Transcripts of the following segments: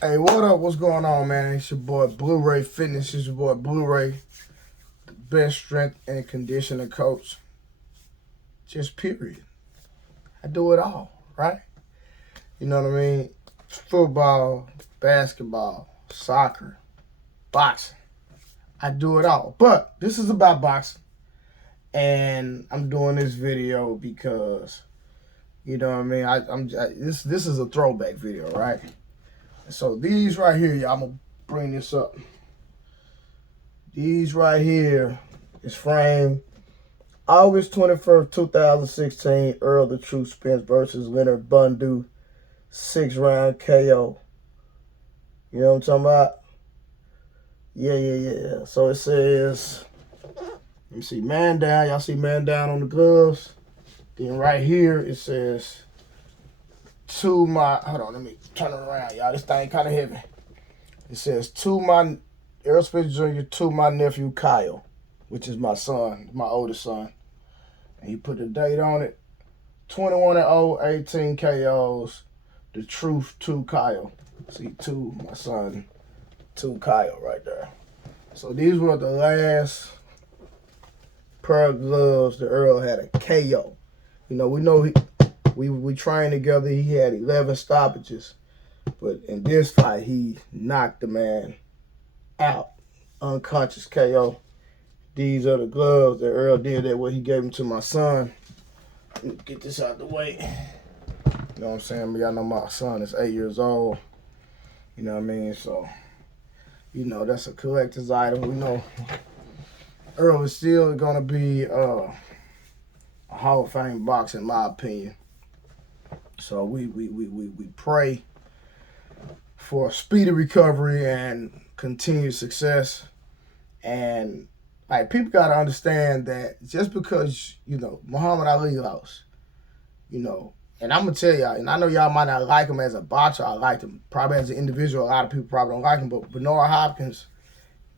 Hey, what up? What's going on, man? It's your boy Bluerayfitness. It's your boy Blueray, the best strength and conditioning coach. Just period. I do it all, right? You know what I mean? Football, basketball, soccer, boxing. I do it all. But this is about boxing. And I'm doing this video because, you know what I mean? This is a throwback video, right? So these right here, y'all, I'm going to bring this up. These right here is framed August 21st, 2016, Earl the Truth Spence versus Leonard Bundu, 6-round KO. You know what I'm talking about? Yeah. So it says, let me see, man down. Y'all see man down on the gloves? Then right here it says, hold on, let me turn it around, y'all. This thing kind of heavy. It says, Earl Spence Jr., to my nephew Kyle, which is my son, my oldest son. And he put the date on it, 21-0, 18 KOs, the truth to Kyle. See, to my son, to Kyle right there. So these were the last pair of gloves that Earl had a KO. You know, we trained together. He had 11 stoppages. But in this fight, he knocked the man out, unconscious KO. These are the gloves that Earl did that what he gave them to my son. Get this out the way. You know what I'm saying? But y'all know my son is 8 years old. You know what I mean? So, you know, that's a collector's item. We know Earl is still gonna be a Hall of Fame boxer, in my opinion. So we pray for a speedy recovery and continued success. And like, people gotta understand that just because, you know, Muhammad Ali lost, you know, and I'm gonna tell y'all, and I know y'all might not like him as a boxer. I liked him probably as an individual. A lot of people probably don't like him, but Bernard Hopkins,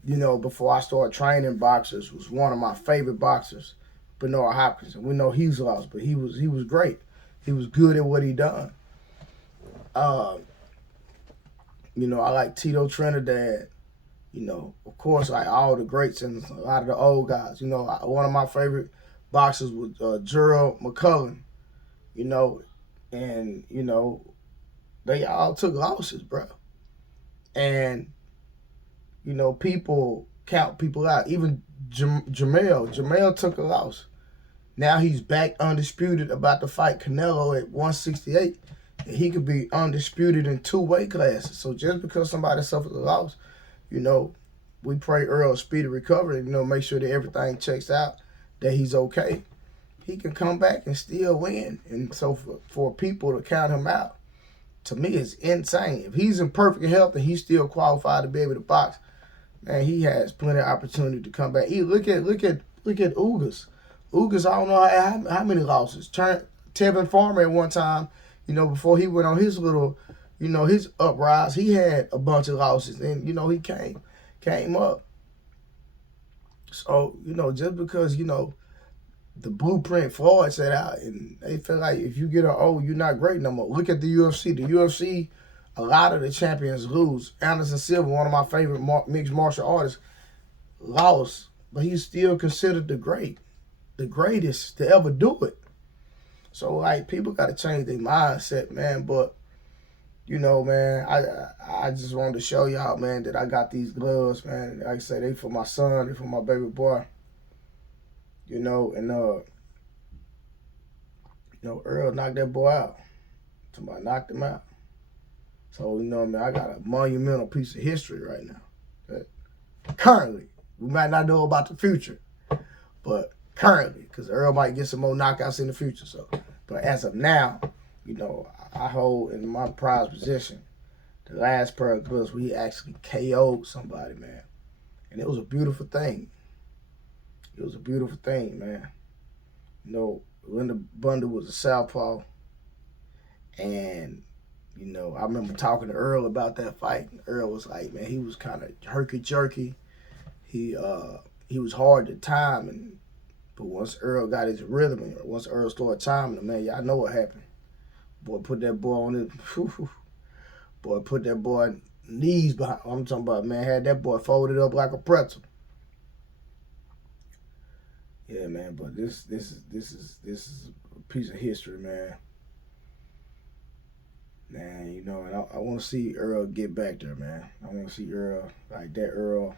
you know, before I started training boxers, was one of my favorite boxers. Bernard Hopkins, and we know he's lost, but he was great. He was good at what he done. You know, I like Tito Trinidad. You know, of course, like all the greats and a lot of the old guys. You know, one of my favorite boxers was Gerald McCullough. You know, and, you know, they all took losses, bro. And, you know, people count people out. Even Jamel took a loss. Now he's back undisputed, about to fight Canelo at 168. And he could be undisputed in 2 weight classes. So just because somebody suffers a loss, you know, we pray Earl speedy recovery, you know, make sure that everything checks out, that he's okay. He can come back and still win. And so for people to count him out, to me, is insane. If he's in perfect health and he's still qualified to be able to box, man, he has plenty of opportunity to come back. Look at Ugas. Ugas, I don't know how many losses. Tevin Farmer at one time, you know, before he went on his little, you know, his uprise, he had a bunch of losses, and, you know, he came up. So, you know, just because, you know, the blueprint Floyd set out, and they feel like if you get an O, you're not great no more. Look at the UFC. The UFC, a lot of the champions lose. Anderson Silva, one of my favorite mixed martial artists, lost, but he's still considered the greatest to ever do it. So, like, people got to change their mindset, man. But, you know, man, I just wanted to show y'all, man, that I got these gloves, man. Like I say, they for my son, they for my baby boy. You know, and you know, Earl knocked that boy out. Somebody knocked him out. So, you know, man, I got a monumental piece of history right now. That currently, we might not know about the future, but currently, because Earl might get some more knockouts in the future. So, but as of now, you know, I hold in my prized possession the last pair of gloves where he actually KO'd somebody, man. And it was a beautiful thing. It was a beautiful thing, man. You know, Linda Bundu was a southpaw. And, you know, I remember talking to Earl about that fight. Earl was like, man, he was kind of herky-jerky. He was hard to time. But once Earl got his rhythm, and once Earl started timing him, man, y'all know what happened. Boy, put that boy on it. Boy, put that boy knees behind. I'm talking about, man, had that boy folded up like a pretzel. Yeah, man, but this is a piece of history, man. Man, you know, and I want to see Earl get back there, man. I want to see Earl, like that Earl,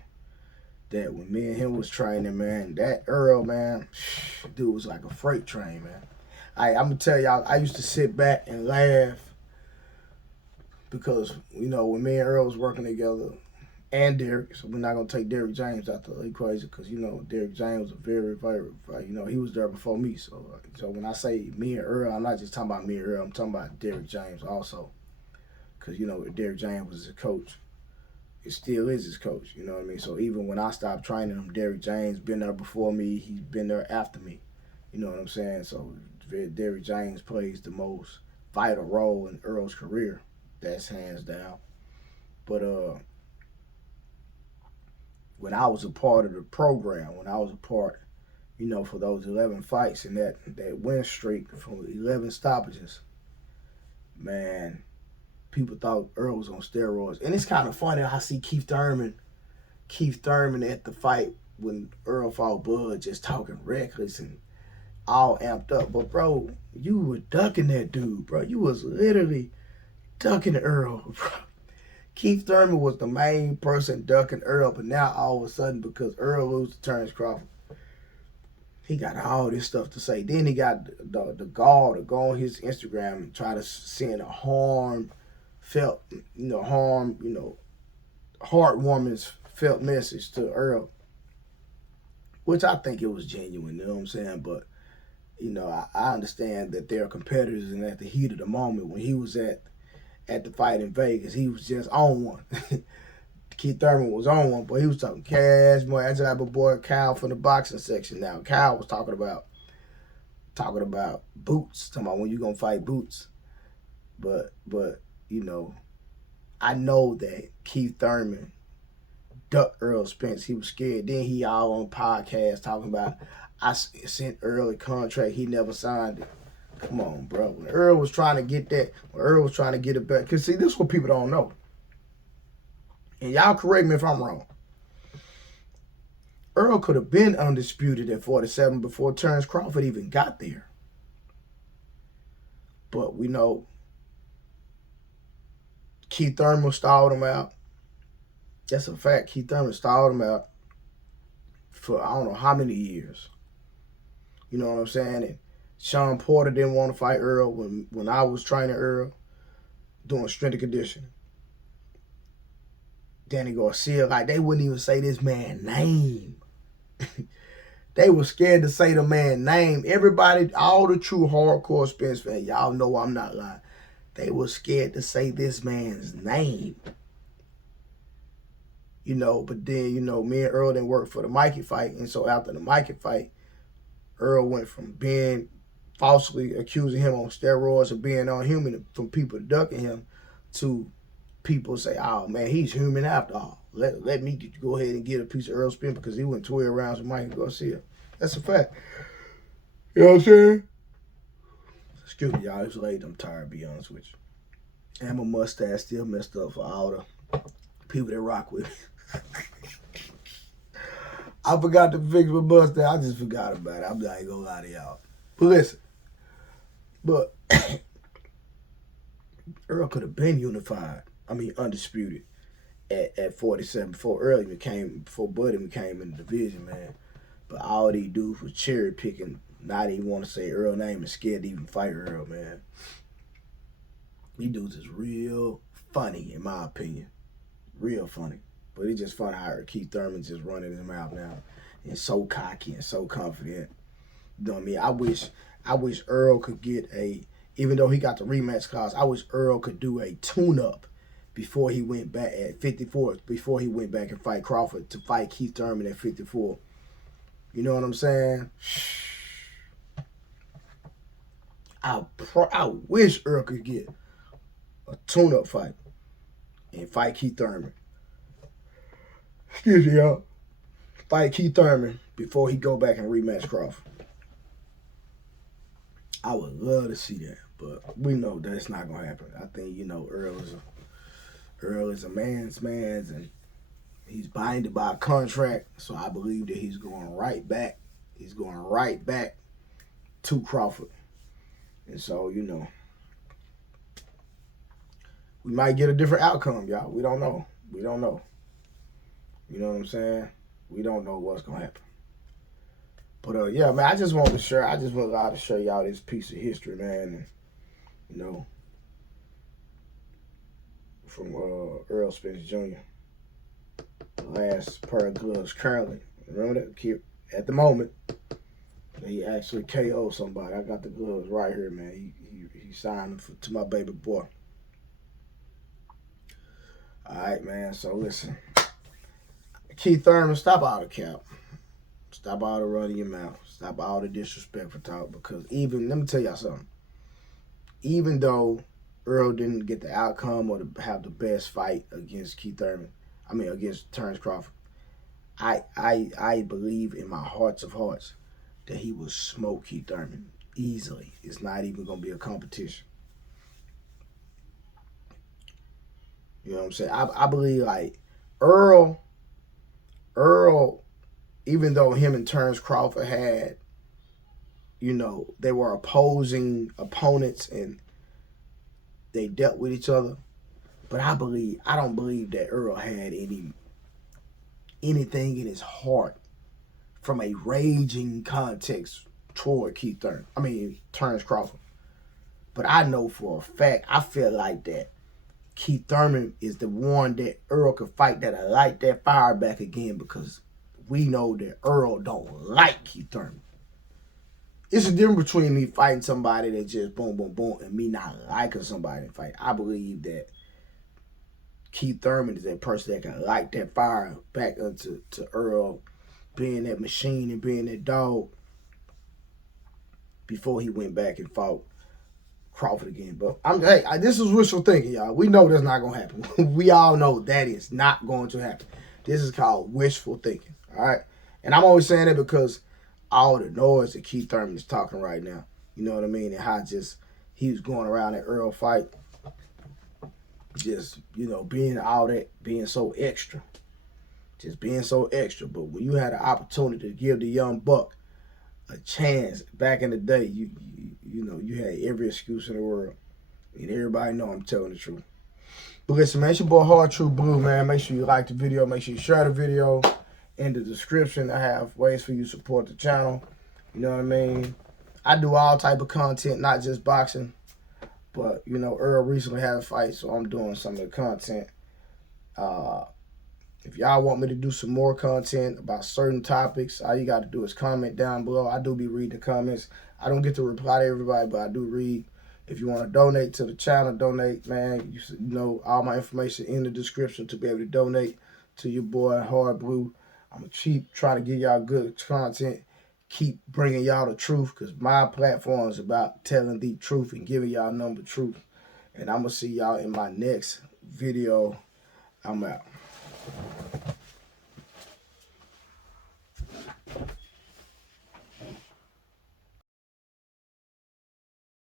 that when me and him was training, man, that Earl, man, dude was like a freight train, man. I'm going to tell y'all, I used to sit back and laugh because, you know, when me and Earl was working together, and Derek, so we're not going to take Derek James out the equation because, you know, Derek James was very, you know, he was there before me. So when I say me and Earl, I'm not just talking about me and Earl, I'm talking about Derek James also. Because, you know, Derek James was his coach. It still is his coach, you know what I mean? So even when I stopped training him, Derek James been there before me, he's been there after me. You know what I'm saying? So Derek James plays the most vital role in Earl's career. That's hands down. But when I was a part of the program, when I was a part, you know, for those 11 fights and that win streak from 11 stoppages, man, people thought Earl was on steroids. And it's kind of funny, I see Keith Thurman at the fight when Earl fought Bud just talking reckless and all amped up. But, bro, you were ducking that dude, bro. You was literally ducking Earl, bro. Keith Thurman was the main person ducking Earl, but now all of a sudden, because Earl loses to Terrence Crawford, he got all this stuff to say. Then he got the gall to go on his Instagram and try to send a heartwarming felt message to Earl, which I think it was genuine, you know what I'm saying? But, you know, I understand that they're competitors, and at the heat of the moment, when he was at the fight in Vegas, he was just on one. Keith Thurman was on one, but he was talking cash money. I just have a boy Kyle from the boxing section now. Kyle was talking about Boots, talking about when you gonna fight Boots. But you know, I know that Keith Thurman ducked Earl Spence. He was scared. Then he all on podcast talking about I sent Earl a contract, he never signed it. Come on, bro. When Earl was trying to get it back, because see, this is what people don't know. And y'all correct me if I'm wrong. Earl could have been undisputed at 47 before Terrence Crawford even got there. But we know Keith Thurman stalled him out. That's a fact. Keith Thurman stalled him out for I don't know how many years. You know what I'm saying? And Sean Porter didn't want to fight Earl when I was training Earl, doing strength and conditioning. Danny Garcia, like, they wouldn't even say this man's name. They were scared to say the man's name. Everybody, all the true hardcore Spence fans, y'all know I'm not lying. They were scared to say this man's name. You know, but then, you know, me and Earl didn't work for the Mikey fight. And so after the Mikey fight, Earl went from being falsely accusing him on steroids of being unhuman, from people ducking him, to people say, oh, man, he's human after all. Let me go ahead and get a piece of Earl Spence because he went 12 rounds with Mikey Garcia. That's a fact. You know what I'm saying? Excuse me, y'all. It's late. I'm tired, to be honest with you. And my mustache still messed up for all the people that rock with me. I forgot to fix my mustache. I just forgot about it. I'm not even gonna lie to y'all. But listen. But Earl could have been undisputed at 47 before Buddy became in the division, man. But all these dudes was cherry picking, not even want to say Earl's name and scared to even fight Earl, man. These dudes is real funny, in my opinion. Real funny. But it's just funny how Keith Thurman's just running his mouth now. And so cocky and so confident. You know what I mean? I wish Earl could get even though he got the rematch clause, I wish Earl could do a tune-up before he went back at 54, before he went back and fight Crawford to fight Keith Thurman at 54. You know what I'm saying? I wish Earl could get a tune-up fight and fight Keith Thurman. Excuse me, y'all. Fight Keith Thurman before he go back and rematch Crawford. I would love to see that, but we know that's not gonna happen. I think, you know, Earl is a man's and he's binded by a contract. So I believe that he's going right back. He's going right back to Crawford. And so, you know, we might get a different outcome, y'all. We don't know. We don't know. You know what I'm saying? We don't know what's going to happen. But, yeah, man, I just want to share y'all this piece of history, man. And, you know, from Earl Spence Jr. The last pair of gloves currently. Remember that? Keep at the moment. He actually KO'd somebody. I got the gloves right here, man. He signed them to my baby boy. All right, man. So listen, Keith Thurman, stop all the cap. Stop all the running your mouth. Stop all the disrespectful talk. Because let me tell y'all something. Even though Earl didn't get the outcome or to have the best fight against against Terrence Crawford, I believe in my hearts of hearts that he will smoke Keith Thurman easily. It's not even going to be a competition. You know what I'm saying? I believe, like, Earl, even though him and Terrence Crawford had, you know, they were opposing opponents and they dealt with each other, but I don't believe that Earl had anything in his heart from a raging context toward Terrence Crawford. But I know for a fact, I feel like that Keith Thurman is the one that Earl could fight that'll light that fire back again, because we know that Earl don't like Keith Thurman. It's a difference between me fighting somebody that just boom, boom, boom, and me not liking somebody to fight. I believe that Keith Thurman is that person that can light that fire back to Earl being that machine and being that dog before he went back and fought Crawford again. But this is wishful thinking, y'all. We know that's not going to happen. We all know that is not going to happen. This is called wishful thinking, all right? And I'm always saying that because all the noise that Keith Thurman is talking right now, you know what I mean, and how just he was going around that Earl fight, just, you know, being all that, being so extra. Just being so extra. But when you had an opportunity to give the young buck a chance back in the day, you know, you had every excuse in the world. And everybody know I'm telling the truth. But listen, man, it's your boy Hard True Blue, man. Make sure you like the video. Make sure you share the video. In the description, I have ways for you to support the channel. You know what I mean? I do all type of content, not just boxing. But, you know, Earl recently had a fight, so I'm doing some of the content. If y'all want me to do some more content about certain topics, all you got to do is comment down below. I do be reading the comments. I don't get to reply to everybody, but I do read. If you want to donate to the channel, donate, man. You know, all my information in the description to be able to donate to your boy, Hard Blue. I'm going to keep trying to give y'all good content. Keep bringing y'all the truth, because my platform is about telling the truth and giving y'all number truth. And I'm going to see y'all in my next video. I'm out.